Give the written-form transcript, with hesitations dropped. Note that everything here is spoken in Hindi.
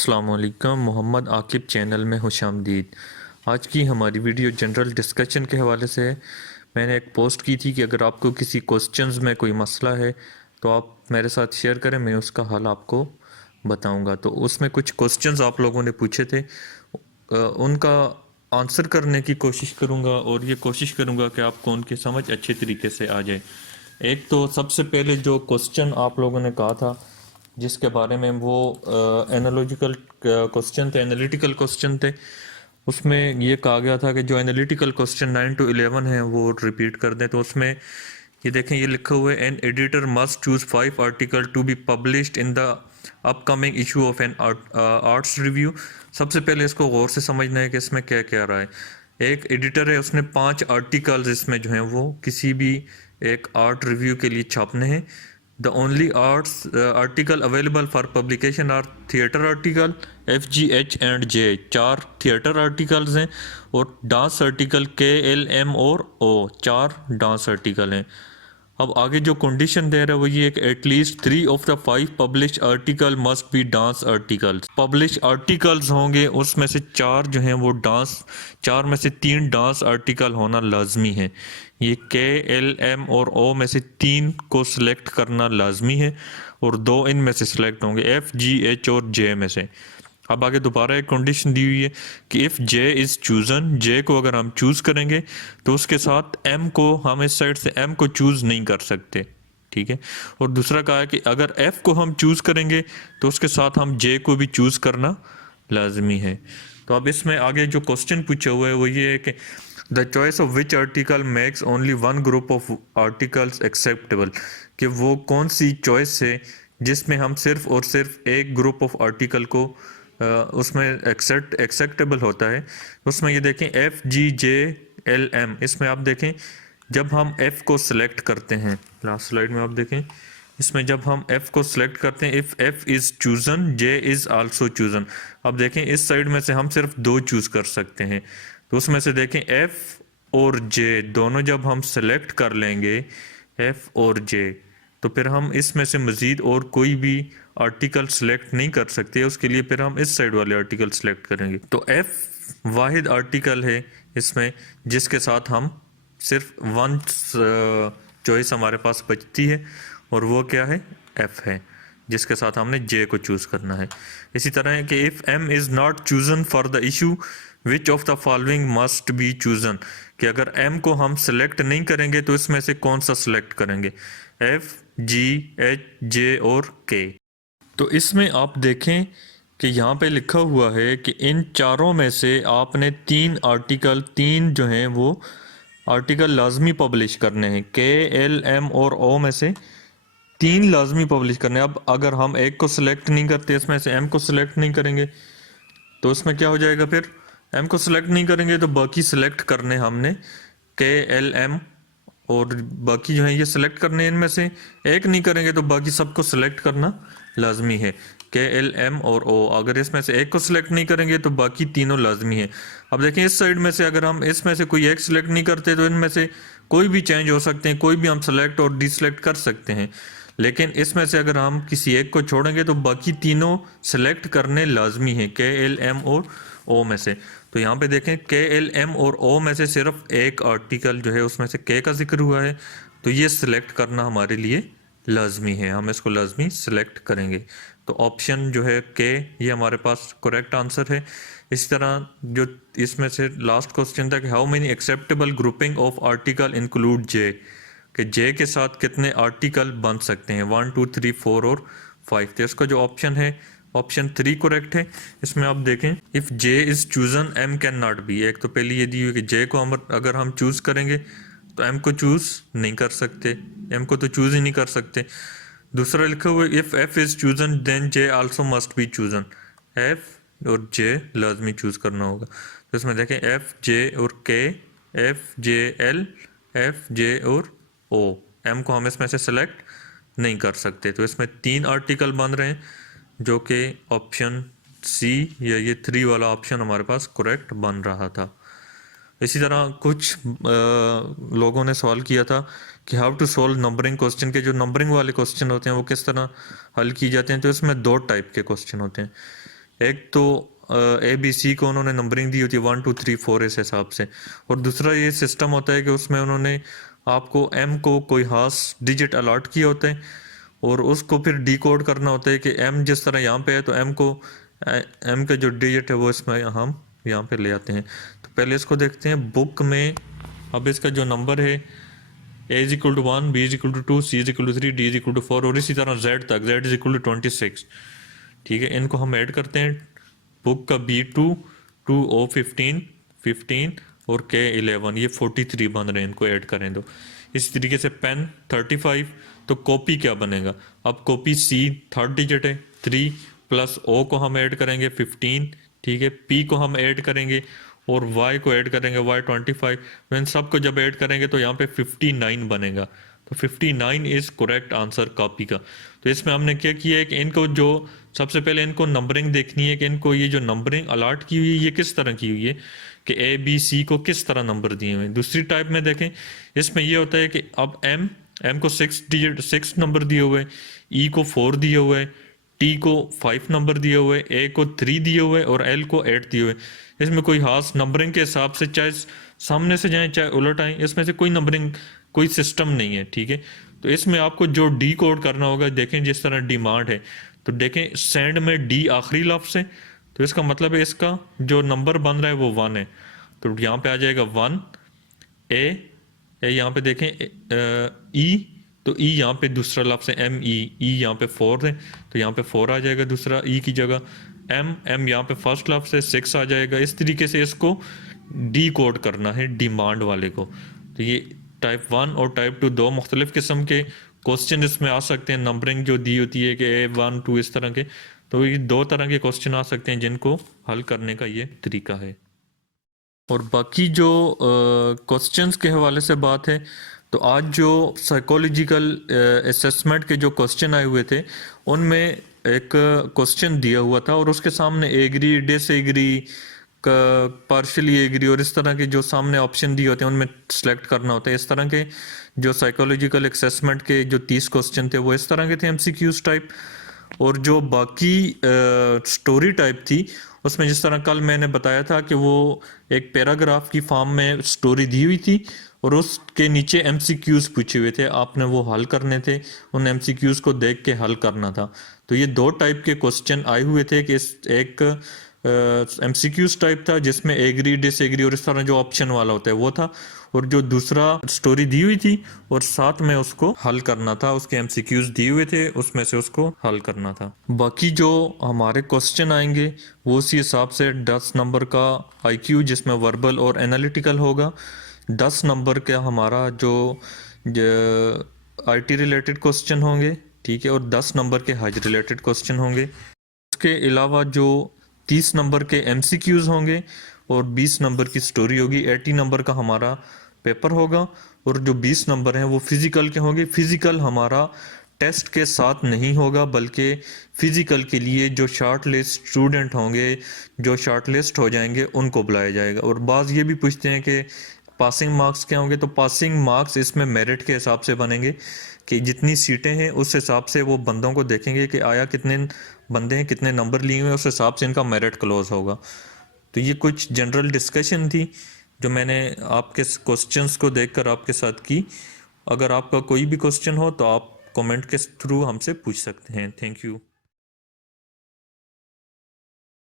अस्सलामुअलैकुम। मोहम्मद आकिब चैनल में खुशामदीद। आज की हमारी वीडियो जनरल डिस्कशन के हवाले से है। मैंने एक पोस्ट की थी कि अगर आपको किसी क्वेश्चंस में कोई मसला है तो आप मेरे साथ शेयर करें, मैं उसका हल आपको बताऊंगा। तो उसमें कुछ क्वेश्चंस आप लोगों ने पूछे थे, उनका आंसर करने की कोशिश करूंगा और ये कोशिश करूंगा कि आपको उनकी समझ अच्छे तरीके से आ जाए। एक तो सबसे पहले जो क्वेश्चन आप लोगों ने कहा था जिसके बारे में, वो एनालॉजिकल क्वेश्चन थे, एनालिटिकल क्वेश्चन थे। उसमें ये कहा गया था कि जो एनालिटिकल क्वेश्चन 9 to 11 है वो रिपीट कर दें। तो उसमें ये देखें, ये लिखा हुआ है, an editor must choose 5 article to be published in the upcoming issue of N arts review. सबसे पहले इसको गौर से समझना है कि इसमें क्या क्या रहा है। एक एडिटर है, उसने 5 आर्टिकल्स इसमें जो हैं वो किसी भी एक आर्ट रिव्यू के लिए छापने हैं। The only arts article available for publication are theatre article FG, H and J, 4 theatre articles हैं, और डांस आर्टिकल KL, M और O, 4 डांस आर्टिकल हैं। अब आगे जो कंडीशन दे रहा है वो ये कि at least 3 of the 5 publish article must be dance articles. Publish articles होंगे उसमें से 4 जो हैं वो डांस, 4 में से 3 डांस आर्टिकल होना लाजमी है। ये KL, M और O में से 3 को सिलेक्ट करना लाजमी है और 2 इनमें से सिलेक्ट होंगे, FG, H और J में से। अब आगे दोबारा एक कंडीशन दी हुई है कि if J is chosen, J को अगर हम चूज़ करेंगे तो उसके साथ M को हम इस साइड से M को चूज़ नहीं कर सकते, ठीक है। और दूसरा कहा है कि अगर F को हम चूज़ करेंगे तो उसके साथ हम J को भी चूज़ करना लाजमी है। तो अब इसमें आगे जो क्वेश्चन पूछा हुआ है वो ये है कि the choice of which article makes only one group of articles acceptable, कि वो कौन सी चॉइस है जिसमें हम सिर्फ और सिर्फ एक ग्रुप ऑफ आर्टिकल को उसमें एक्सेप्टेबल होता है। उसमें ये देखें FG, J, L, M, इसमें आप देखें जब हम F को सिलेक्ट करते हैं, लास्ट स्लाइड में आप देखें, इसमें जब हम F को सिलेक्ट करते हैं, if F is chosen J is also chosen. अब देखें इस साइड में से हम सिर्फ 2 चूज़ कर सकते हैं। तो उसमें से देखें F और J दोनों जब हम सेलेक्ट कर लेंगे, F और J, तो फिर हम इसमें से मज़ीद और कोई भी आर्टिकल सेलेक्ट नहीं कर सकते। उसके लिए फिर हम इस साइड वाले आर्टिकल सेलेक्ट करेंगे। तो F वाहिद आर्टिकल है इसमें जिसके साथ हम सिर्फ वन चॉइस हमारे पास बचती है, और वो क्या है, F है, जिसके साथ हमने J को चूज़ करना है। इसी तरह है कि if M is not chosen for the issue which of the following must be chosen, कि अगर M को हम सेलेक्ट नहीं करेंगे तो इसमें से कौन सा सेलेक्ट करेंगे, F, G, H, J और K। तो इसमें आप देखें कि यहाँ पे लिखा हुआ है कि इन चारों में से आपने 3 आर्टिकल, 3 जो हैं वो आर्टिकल लाजमी पब्लिश करने हैं। KL, M और O में से 3 लाजमी पब्लिश करने हैं। अब अगर हम एक को सिलेक्ट नहीं करते, इसमें से M को सिलेक्ट नहीं करेंगे तो उसमें क्या हो जाएगा, फिर M को सिलेक्ट नहीं करेंगे तो बाकी सिलेक्ट करने हमने KL, M, और बाकी जो है ये सिलेक्ट करने, इनमें से एक नहीं करेंगे तो बाकी सबको सिलेक्ट करना लाजमी है, KL, M और O। अगर इसमें से एक को सिलेक्ट नहीं करेंगे तो बाकी तीनों लाजमी है। अब देखें इस साइड में से अगर हम इसमें से कोई एक सिलेक्ट नहीं करते तो इनमें से कोई भी चेंज हो सकते हैं, कोई भी हम सेलेक्ट और डिसलेक्ट कर सकते हैं। लेकिन इसमें से अगर हम किसी एक को छोड़ेंगे तो बाकी तीनों सेलेक्ट करने लाजमी है, KL, M और O में से। तो यहाँ पे देखें KL, M और O में से सिर्फ एक आर्टिकल जो है उसमें से K का जिक्र हुआ है, तो ये सिलेक्ट करना हमारे लिए लाजमी है, हम इसको लाजमी सिलेक्ट करेंगे। तो ऑप्शन जो है K, ये हमारे पास करेक्ट आंसर है। इसी तरह जो इसमें से लास्ट क्वेश्चन था कि how many acceptable grouping of article include J, कि J के साथ कितने आर्टिकल बन सकते हैं, 1, 2, 3, 4 और 5। तो इसका जो ऑप्शन है, ऑप्शन 3 करेक्ट है। इसमें आप देखें if J is chosen M can not be, एक तो पहले ये दी हुई कि J को हम अगर हम चूज़ करेंगे तो M को चूज़ नहीं कर सकते, M को तो चूज़ ही नहीं कर सकते। दूसरा लिखा हुआ है if F is chosen then J also must be chosen, F और J लाजमी चूज़ करना होगा। तो इसमें देखें F, J और K, F, J, L, F, J और O, M को हम इसमें से सेलेक्ट नहीं कर सकते। तो इसमें 3 आर्टिकल बन रहे हैं जो कि ऑप्शन C या ये 3 वाला ऑप्शन हमारे पास करेक्ट बन रहा था। इसी तरह कुछ लोगों ने सवाल किया था कि how to solve numbering question, के जो नंबरिंग वाले क्वेश्चन होते हैं वो किस तरह हल की जाते हैं। तो इसमें 2 टाइप के क्वेश्चन होते हैं। एक तो ABC को उन्होंने नंबरिंग दी होती है 1 2 3 4 इस हिसाब से, और दूसरा ये सिस्टम होता है कि उसमें उन्होंने आपको M को कोई खास डिजिट अलॉट किया होता है और उसको फिर डिकोड करना होता है कि M जिस तरह यहाँ पे है तो M का जो डिजिट है वो इसमें हम यहाँ पे ले आते हैं। तो पहले इसको देखते हैं बुक में। अब इसका जो नंबर है A is equal to 1, B is equal to 2, C is equal to 3, D is equal to 4 और इसी तरह Z तक, Z इज इक्वल टू 26। ठीक है, इनको हम ऐड करते हैं। बुक का B2 2O 15 15 और K11 ये 43 बन रहे हैं, इनको ऐड करें तो इसी तरीके से पेन 35। तो कॉपी क्या बनेगा? अब कॉपी C थर्ड डिजिट है 3 प्लस O को हम ऐड करेंगे 15। ठीक है, P को हम ऐड करेंगे और Y को ऐड करेंगे Y 25। तो इन सबको जब ऐड करेंगे तो यहाँ पे 59 बनेगा। तो 59 इज करेक्ट आंसर कॉपी का। तो इसमें हमने क्या किया है कि इनको जो सबसे पहले इनको नंबरिंग देखनी है कि इनको ये जो नंबरिंग अलॉट की हुई है ये किस तरह की हुई है कि ABC को किस तरह नंबर दिए हुए हैं। दूसरी टाइप में देखें, इसमें ये होता है कि अब M को 6 नंबर दिए हुए हैं, E को 4 दिए हुए हैं, T को 5 नंबर दिए हुए हैं, A को 3 दिए हुए हैं और L को 8 दिए हुए हैं। इसमें कोई खास नंबरिंग के हिसाब से चाहे सामने से जाएं चाहे उलट आए, इसमें से कोई नंबरिंग कोई सिस्टम नहीं है। ठीक है, तो इसमें आपको जो डी कोड करना होगा, देखें जिस तरह डिमांड है तो देखें सेंड में डी आखिरी लफ्ज़ है, तो इसका मतलब है इसका जो नंबर बन रहा है वो 1 है। तो यहाँ पे आ जाएगा 1 ए यहाँ पे देखें ई, तो ई यहाँ पे दूसरा लफ्ज़ है ME, ई यहाँ पे 4 है तो यहाँ पे 4 आ जाएगा दूसरा ई की जगह। M यहाँ पे फर्स्ट लफ्ज़ है 6 आ जाएगा। इस तरीके से इसको डी कोड करना है डिमांड वाले को। तो ये टाइप 1 और टाइप 2 दो मुख्तलिफ किस्म के क्वेश्चन इसमें आ सकते हैं। नंबरिंग जो दी होती है कि A1 2 इस तरह के, तो ये दो तरह के क्वेश्चन आ सकते हैं जिनको हल करने का ये तरीका है। और बाकी जो क्वेश्चंस के हवाले से बात है, तो आज जो साइकोलॉजिकल असेसमेंट के जो क्वेश्चन आए हुए थे उनमें एक क्वेश्चन दिया हुआ था और उसके सामने एग्री, डिसएग्री, पार्शली एग्री और इस तरह के जो सामने ऑप्शन दिए होते हैं उनमें सेलेक्ट करना होता है। इस तरह के जो साइकोलॉजिकल असेसमेंट के जो 30 क्वेश्चन थे वो इस तरह के थे MCQs टाइप। और जो बाकी स्टोरी टाइप थी उसमें जिस तरह कल मैंने बताया था कि वो एक पैराग्राफ की फॉर्म में स्टोरी दी हुई थी और उसके नीचे MCQs पूछे हुए थे, आपने वो हल करने थे, उन MCQs को देख के हल करना था। तो ये दो टाइप के क्वेश्चन आए हुए थे कि एक MCQs टाइप था जिसमें एग्री, डिसएग्री और इस तरह जो ऑप्शन वाला होता है वो था, और जो दूसरा स्टोरी दी हुई थी और साथ में उसको हल करना था, उसके MCQs दिए हुए थे उसमें से उसको हल करना था। बाकी जो हमारे क्वेश्चन आएंगे वो उसी हिसाब से 10 नंबर का IQ जिसमें वर्बल और एनालिटिकल होगा, 10 नंबर का हमारा जो IT रिलेटेड क्वेश्चन होंगे, ठीक है, और 10 नंबर के हज रिलेटेड क्वेश्चन होंगे। उसके अलावा जो 30 नंबर के MCQs होंगे और 20 नंबर की स्टोरी होगी। 80 नंबर का हमारा पेपर होगा और जो 20 नंबर हैं वो फिजिकल के होंगे। फिजिकल हमारा टेस्ट के साथ नहीं होगा बल्कि फिजिकल के लिए जो शॉर्ट लिस्ट स्टूडेंट होंगे, जो शॉर्ट लिस्ट हो जाएंगे उनको बुलाया जाएगा। और बाज़ ये भी पूछते हैं कि पासिंग मार्क्स क्या होंगे, तो पासिंग मार्क्स इसमें मेरिट के हिसाब से बनेंगे कि जितनी सीटें हैं उस हिसाब से वो बंदों को देखेंगे कि आया कितने बंदे हैं, कितने नंबर लिए हुए हैं, उस हिसाब से इनका मेरिट क्लोज होगा। तो ये कुछ जनरल डिस्कशन थी जो मैंने आपके क्वेश्चंस को देखकर आपके साथ की। अगर आपका कोई भी क्वेश्चन हो तो आप कमेंट के थ्रू हमसे पूछ सकते हैं। Thank you.